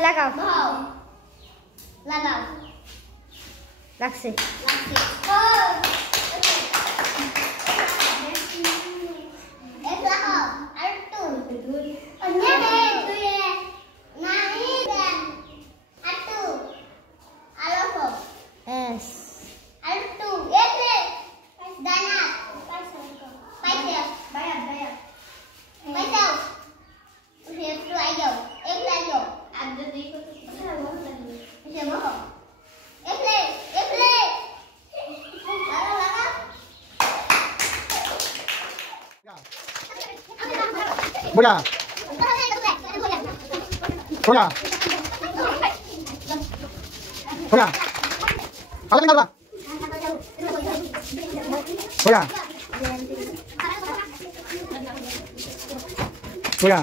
লাগাও বহাও লাগাও লাগছে এক লাগাও আর একটু অন্য দুই না এই দেন আর একটু আলো এস আর একটু এক রে দানা পাইছে বায়া পাইছে উঠে একটু আইও এক লাগো আর দুই কত এসে বহ এক রে লাগা Bola. Bola. Bola. Kalau tinggal Bola. Bola. Bola